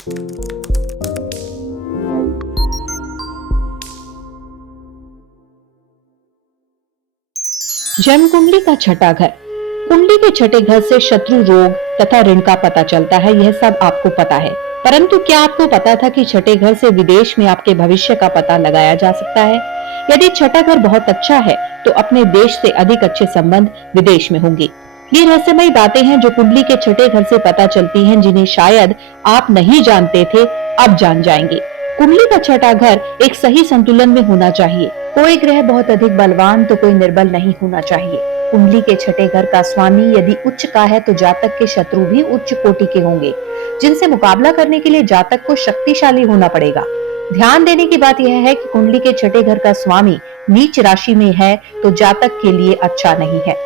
जन्म कुंडली का छठा घर। कुंडली के छठे घर से शत्रु, रोग तथा ऋण का पता चलता है। यह सब आपको पता है, परंतु क्या आपको पता था कि छठे घर से विदेश में आपके भविष्य का पता लगाया जा सकता है? यदि छठा घर बहुत अच्छा है तो अपने देश से अधिक अच्छे संबंध विदेश में होंगे। ये रहस्यमयी बातें हैं जो कुंडली के छठे घर से पता चलती हैं, जिन्हें शायद आप नहीं जानते थे, अब जान जाएंगे। कुंडली का छठा घर एक सही संतुलन में होना चाहिए। कोई ग्रह बहुत अधिक बलवान तो कोई निर्बल नहीं होना चाहिए। कुंडली के छठे घर का स्वामी यदि उच्च का है तो जातक के शत्रु भी उच्च कोटि के होंगे, जिनसे मुकाबला करने के लिए जातक को शक्तिशाली होना पड़ेगा। ध्यान देने की बात यह है कि कुंडली के छठे घर का स्वामी नीच राशि में है तो जातक के लिए अच्छा नहीं है।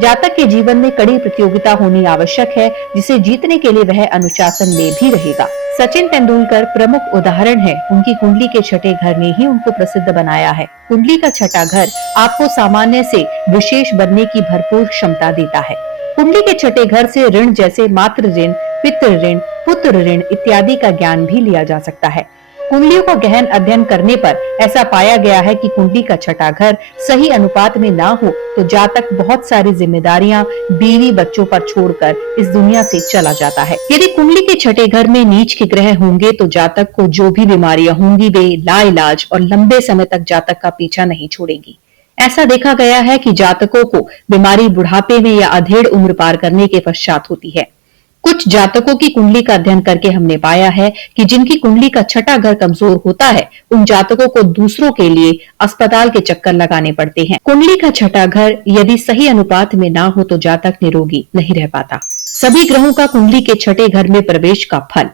जातक के जीवन में कड़ी प्रतियोगिता होनी आवश्यक है, जिसे जीतने के लिए वह अनुशासन में भी रहेगा। सचिन तेंदुलकर प्रमुख उदाहरण है। उनकी कुंडली के छठे घर ने ही उनको प्रसिद्ध बनाया है। कुंडली का छठा घर आपको सामान्य से विशेष बनने की भरपूर क्षमता देता है। कुंडली के छठे घर से ऋण जैसे मातृ ऋण, पितृ ऋण, पुत्र ऋण इत्यादि का ज्ञान भी लिया जा सकता है। कुंडलियों का गहन अध्ययन करने पर ऐसा पाया गया है कि कुंडली का छठा घर सही अनुपात में ना हो तो जातक बहुत सारी जिम्मेदारियां बीवी बच्चों पर छोड़कर इस दुनिया से चला जाता है। यदि कुंडली के छठे घर में नीच के ग्रह होंगे तो जातक को जो भी बीमारियां होंगी वे लाइलाज और लंबे समय तक जातक का पीछा नहीं छोड़ेगी। ऐसा देखा गया है कि जातकों को बीमारी बुढ़ापे में या अधेड़ उम्र पार करने के पश्चात होती है। कुछ जातकों की कुंडली का अध्ययन करके हमने पाया है कि जिनकी कुंडली का छठा घर कमजोर होता है, उन जातकों को दूसरों के लिए अस्पताल के चक्कर लगाने पड़ते हैं। कुंडली का छठा घर यदि सही अनुपात में ना हो तो जातक निरोगी नहीं रह पाता। सभी ग्रहों का कुंडली के छठे घर में प्रवेश का फल।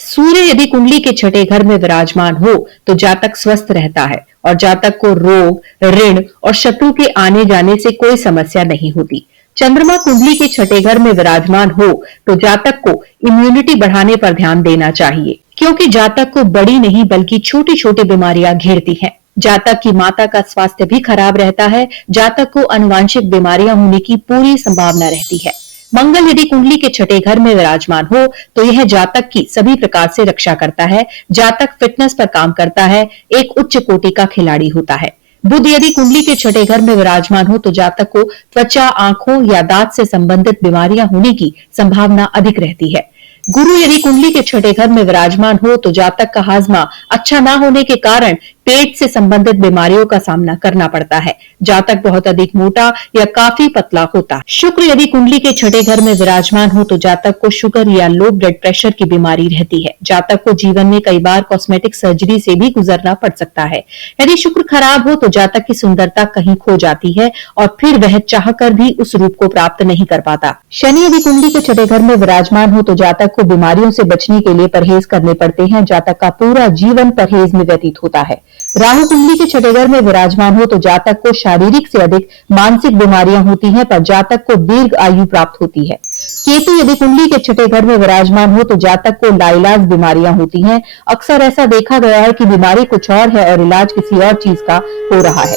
सूर्य यदि कुंडली के छठे घर में विराजमान हो तो जातक स्वस्थ रहता है और जातक को रोग, ऋण और शत्रु के आने जाने से कोई समस्या नहीं होती। चंद्रमा कुंडली के छठे घर में विराजमान हो तो जातक को इम्यूनिटी बढ़ाने पर ध्यान देना चाहिए, क्योंकि जातक को बड़ी नहीं बल्कि छोटी छोटी बीमारियां घेरती हैं। जातक की माता का स्वास्थ्य भी खराब रहता है। जातक को आनुवंशिक बीमारियां होने की पूरी संभावना रहती है। मंगल यदि कुंडली के छठे घर में विराजमान हो तो यह जातक की सभी प्रकार से रक्षा करता है। जातक फिटनेस पर काम करता है, एक उच्च कोटि का खिलाड़ी होता है। बुध यदि कुंडली के छठे घर में विराजमान हो तो जातक को त्वचा, आंखों या दांत से संबंधित बीमारियां होने की संभावना अधिक रहती है। गुरु यदि कुंडली के छठे घर में विराजमान हो तो जातक का हाजमा अच्छा ना होने के कारण पेट से संबंधित बीमारियों का सामना करना पड़ता है। जातक बहुत अधिक मोटा या काफी पतला होता है। शुक्र यदि कुंडली के छठे घर में विराजमान हो तो जातक को शुगर या लो ब्लड प्रेशर की बीमारी रहती है। जातक को जीवन में कई बार कॉस्मेटिक सर्जरी से भी गुजरना पड़ सकता है। यदि शुक्र खराब हो तो जातक की सुंदरता कहीं खो जाती है और फिर वह चाहकर भी उस रूप को प्राप्त नहीं कर पाता। शनि यदि कुंडली के छठे घर में विराजमान हो तो जातक को बीमारियों से बचने के लिए परहेज करने पड़ते हैं। जातक का पूरा जीवन परहेज में व्यतीत होता है। राहु कुंडली के छठे घर में विराजमान हो तो जातक को शारीरिक से अधिक मानसिक बीमारियां होती हैं, पर जातक को दीर्घ आयु प्राप्त होती है। केतु यदि कुंडली के छठे घर में विराजमान हो तो जातक को लाइलाज बीमारियां होती हैं। अक्सर ऐसा देखा गया है कि बीमारी कुछ और है और इलाज किसी और चीज का हो रहा है।